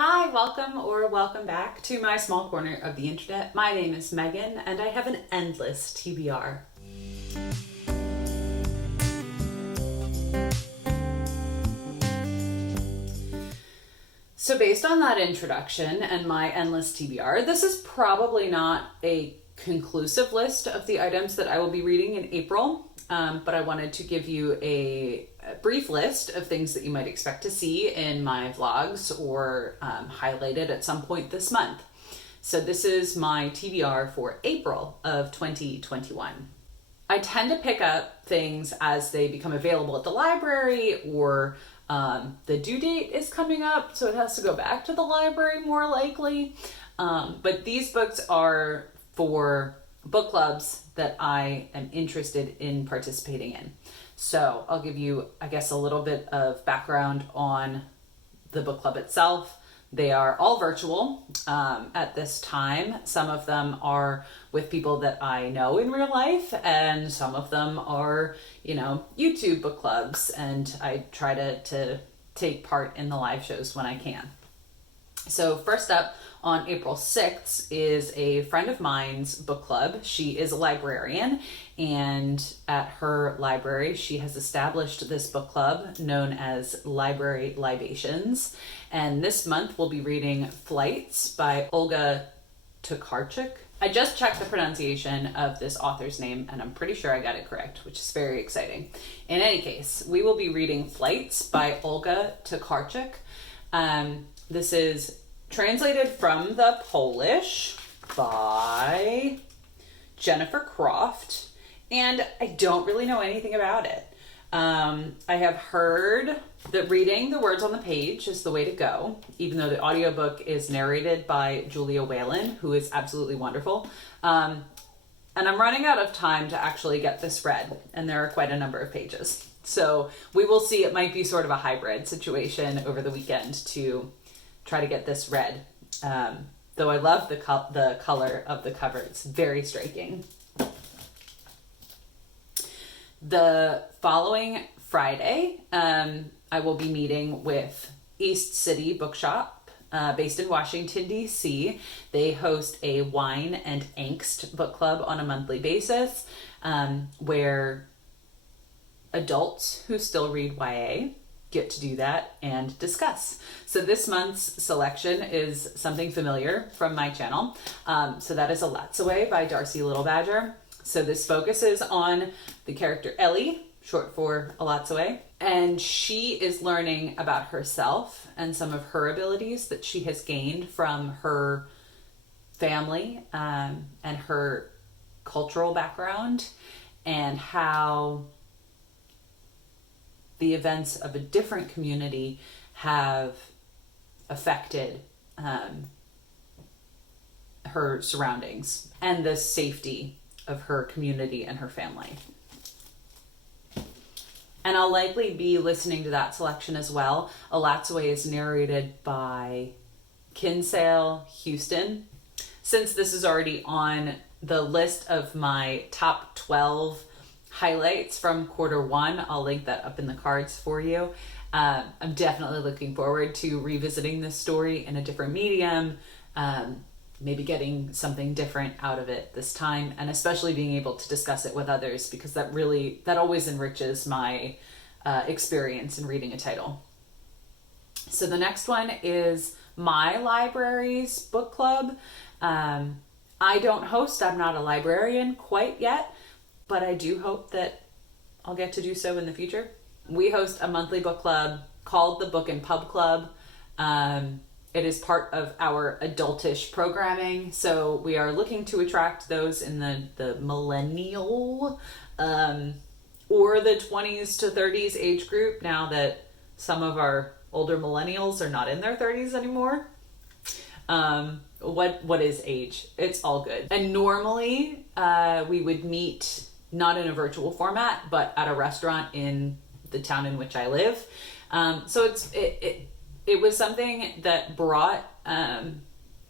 Hi, welcome back to my small corner of the internet. My name is Megan and I have an endless TBR. So based on that introduction and my endless TBR, this is probably not a conclusive list of the items that I will be reading in April, but I wanted to give you a brief list of things that you might expect to see in my vlogs or highlighted at some point this month. So this is my TBR for April of 2021. I tend to pick up things as they become available at the library or the due date is coming up, so it has to go back to the library more likely. But these books are for book clubs that I am interested in participating in. So I'll give you, I guess, a little bit of background on the book club itself. They are all virtual at this time. Some of them are with people that I know in real life, and some of them are, YouTube book clubs, and I try to take part in the live shows when I can. So first up, on April 6th is a friend of mine's book club. She is a librarian, and at her library, she has established this book club known as Library Libations. And this month we'll be reading Flights by Olga Tocarczuk. I just checked the pronunciation of this author's name, and I'm pretty sure I got it correct, which is very exciting. In any case, we will be reading Flights by Olga Tocarczuk. This is translated from the Polish by Jennifer Croft, and I don't really know anything about it. I have heard that reading the words on the page is the way to go, even though the audiobook is narrated by Julia Whelan, who is absolutely wonderful. And I'm running out of time to actually get this read, and there are quite a number of pages. So we will see. It might be sort of a hybrid situation over the weekend to try to get this read. Though I love the color of the cover. It's very striking. The following Friday, I will be meeting with East City Bookshop, based in Washington, D.C. They host a wine and angst book club on a monthly basis, where adults who still read YA get to do that and discuss. So this month's selection is something familiar from my channel. So that is Elatsoe by Darcie Little Badger. So this focuses on the character Ellie, short for Elatsoe, and she is learning about herself and some of her abilities that she has gained from her family and her cultural background, and how the events of a different community have affected her surroundings and the safety of her community and her family. And I'll likely be listening to that selection as well. Elatsoe is narrated by Kinsale, Hueston. Since this is already on the list of my top 12 highlights from quarter one, I'll link that up in the cards for you. I'm definitely looking forward to revisiting this story in a different medium, maybe getting something different out of it this time, and especially being able to discuss it with others, because that always enriches my experience in reading a title. So the next one is my library's book club. I don't host, I'm not a librarian quite yet, but I do hope that I'll get to do so in the future. We host a monthly book club called the Book and Pub Club. It is part of our adultish programming, so we are looking to attract those in the millennial or the 20s to 30s age group, now that some of our older millennials are not in their 30s anymore. What is age? It's all good. And normally we would meet not in a virtual format, but at a restaurant in the town in which I live. So it was something that brought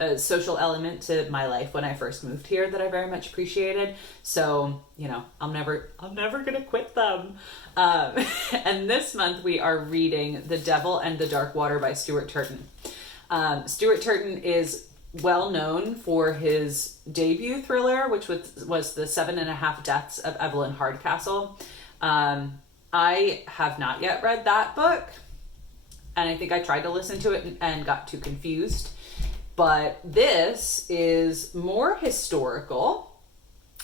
a social element to my life when I first moved here that I very much appreciated. So, I'm never gonna quit them. And this month we are reading The Devil and the Dark Water by Stuart Turton. Stuart Turton is well known for his debut thriller, which was The 7.5 Deaths of Evelyn Hardcastle. I have not yet read that book, and I think I tried to listen to it and got too confused. But this is more historical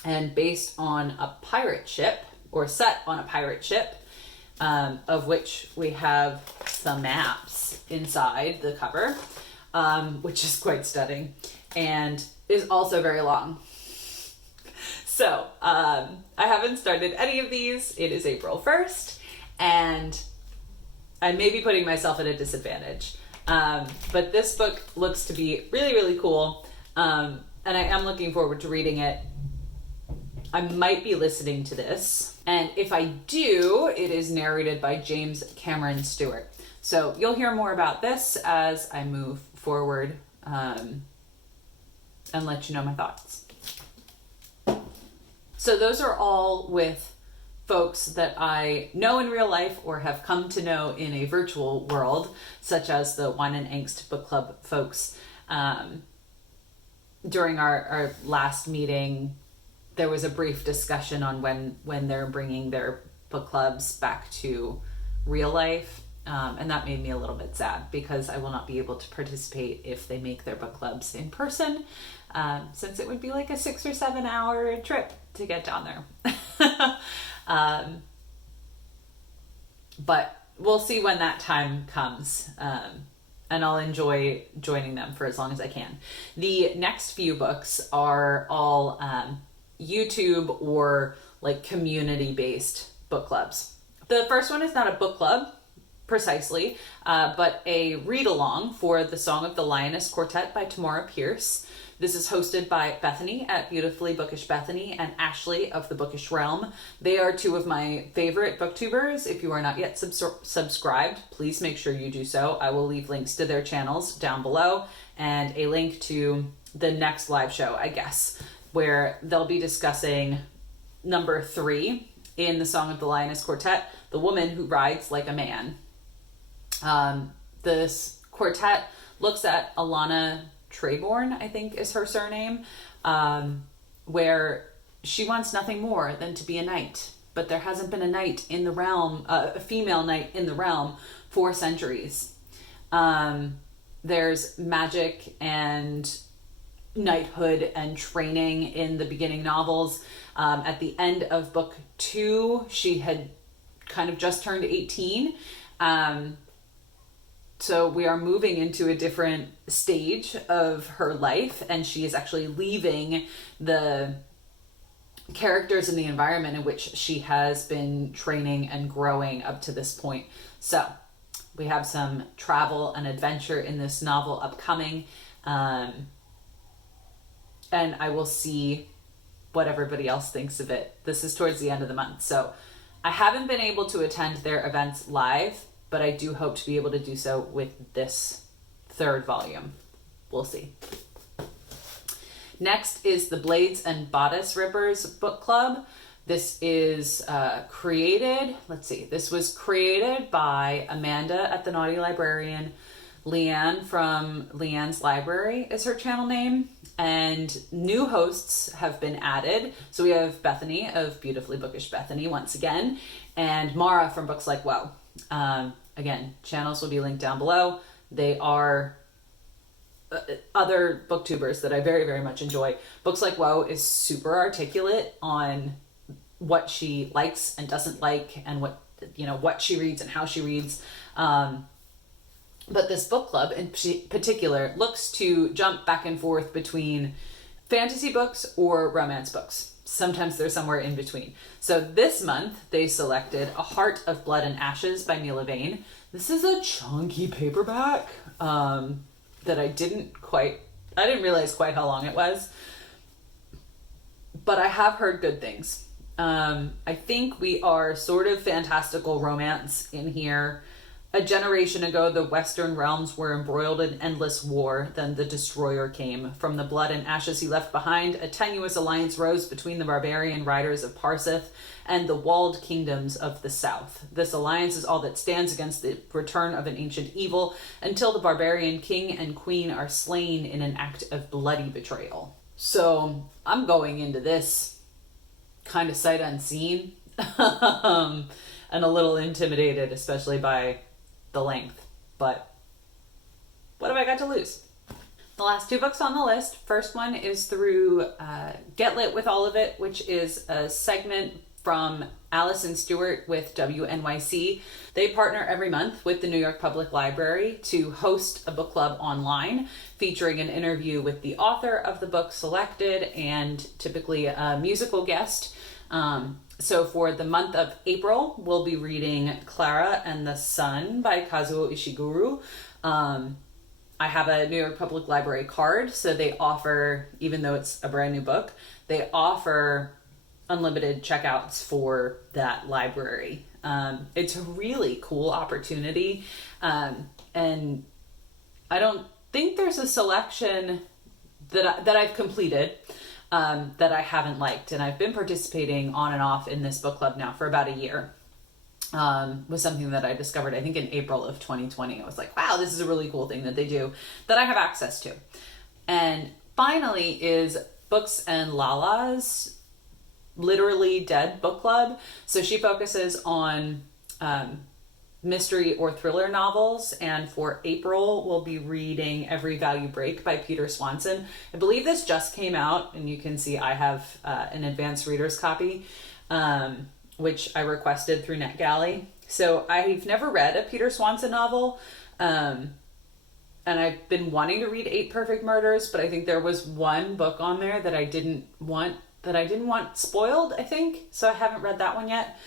and based on a pirate ship, or set on a pirate ship, of which we have some maps inside the cover, which is quite stunning and is also very long. So I haven't started any of these. It is April 1st, and I may be putting myself at a disadvantage. But this book looks to be really, really cool. And I am looking forward to reading it. I might be listening to this. And if I do, it is narrated by James Cameron Stewart. So you'll hear more about this as I move forward, and let you know my thoughts. So those are all with folks that I know in real life or have come to know in a virtual world, such as the Wine and Angst book club folks. During our last meeting, there was a brief discussion on when they're bringing their book clubs back to real life. And that made me a little bit sad because I will not be able to participate if they make their book clubs in person, since it would be like a 6 or 7 hour trip to get down there. But we'll see when that time comes, and I'll enjoy joining them for as long as I can. The next few books are all YouTube or like community-based book clubs. The first one is not a book club precisely, but a read-along for the Song of the Lioness Quartet by Tamora Pierce. This is hosted by Bethany at Beautifully Bookish Bethany and Ashley of the Bookish Realm. They are two of my favorite booktubers. If you are not yet subscribed, please make sure you do so. I will leave links to their channels down below and a link to the next live show, I guess, where they'll be discussing number 3 in the Song of the Lioness Quartet, The Woman Who Rides Like a Man. This quartet looks at Alana Trayborn, I think is her surname, where she wants nothing more than to be a knight, but there hasn't been a knight in the realm, a female knight in the realm, for centuries. There's magic and knighthood and training in the beginning novels. At the end of book 2, she had kind of just turned 18. So we are moving into a different stage of her life, and she is actually leaving the characters and the environment in which she has been training and growing up to this point. So we have some travel and adventure in this novel upcoming, and I will see what everybody else thinks of it. This is towards the end of the month, so I haven't been able to attend their events live, but I do hope to be able to do so with this 3rd volume. We'll see. Next is the Blades and Bodice Rippers book club. This is this was created by Amanda at the Naughty Librarian. Leanne from Leanne's Library is her channel name, and new hosts have been added. So we have Bethany of Beautifully Bookish Bethany once again, and Mara from Books Like Whoa. Again, channels will be linked down below. They are other booktubers that I very, very much enjoy. Books Like Whoa is super articulate on what she likes and doesn't like, and what she reads and how she reads. But this book club in particular looks to jump back and forth between fantasy books or romance books. Sometimes they're somewhere in between. So this month they selected A Heart of Blood and Ashes by Milla Vane. This is a chunky paperback that I didn't realize quite how long it was, but I have heard good things. I think we are sort of fantastical romance in here. A generation ago, the Western realms were embroiled in endless war. Then the destroyer came. From the blood and ashes he left behind, a tenuous alliance rose between the barbarian riders of Parseth and the walled kingdoms of the south. This alliance is all that stands against the return of an ancient evil, until the barbarian king and queen are slain in an act of bloody betrayal. So I'm going into this kind of sight unseen and a little intimidated, especially by the length, but what have I got to lose? The last 2 books on the list. First one is through Get Lit with All of It, which is a segment from Alice and Stewart with WNYC. They partner every month with the New York Public Library to host a book club online featuring an interview with the author of the book selected and typically a musical guest. So for the month of April, we'll be reading Klara and the Sun by Kazuo Ishiguro. I have a New York Public Library card, so they offer, even though it's a brand new book, they offer unlimited checkouts for that library. It's a really cool opportunity, and I don't think there's a selection that I've completed that I haven't liked, and I've been participating on and off in this book club now for about a year. Was something that I discovered, I think, in April of 2020. I was like, wow, this is a really cool thing that they do that I have access to. And finally is Books and Lala's Literally Dead book club. So she focuses on mystery or thriller novels, and for April we'll be reading Every Value Break by Peter Swanson. I believe this just came out, and you can see I have an advanced reader's copy, which I requested through NetGalley. So I've never read a Peter Swanson novel, and I've been wanting to read 8 Perfect Murders, but I think there was one book on there that I didn't want spoiled, I think, so I haven't read that one yet.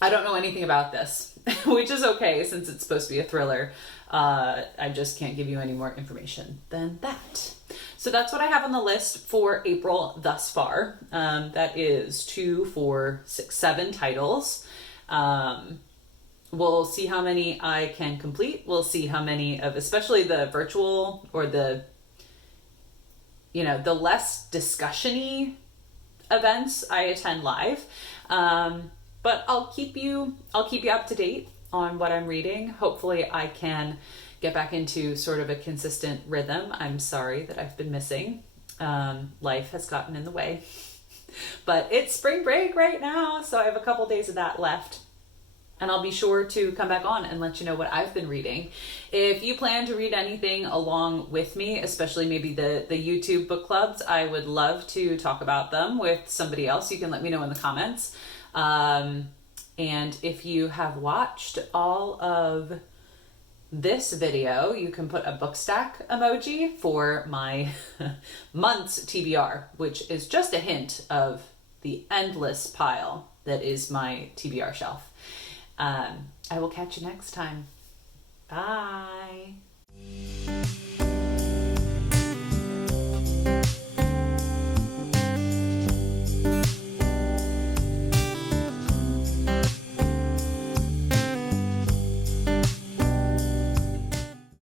I don't know anything about this, which is okay since it's supposed to be a thriller. I just can't give you any more information than that. So that's what I have on the list for April thus far. That is 2, 4, 6, 7 titles. We'll see how many I can complete. We'll see how many of, especially the virtual or the less discussion-y events I attend live. But I'll keep you up to date on what I'm reading. Hopefully I can get back into sort of a consistent rhythm. I'm sorry that I've been missing. Life has gotten in the way. But it's spring break right now, so I have a couple days of that left. And I'll be sure to come back on and let you know what I've been reading. If you plan to read anything along with me, especially maybe the YouTube book clubs, I would love to talk about them with somebody else. You can let me know in the comments. And if you have watched all of this video, you can put a book stack emoji for my month's TBR, which is just a hint of the endless pile that is my TBR shelf. I will catch you next time. Bye.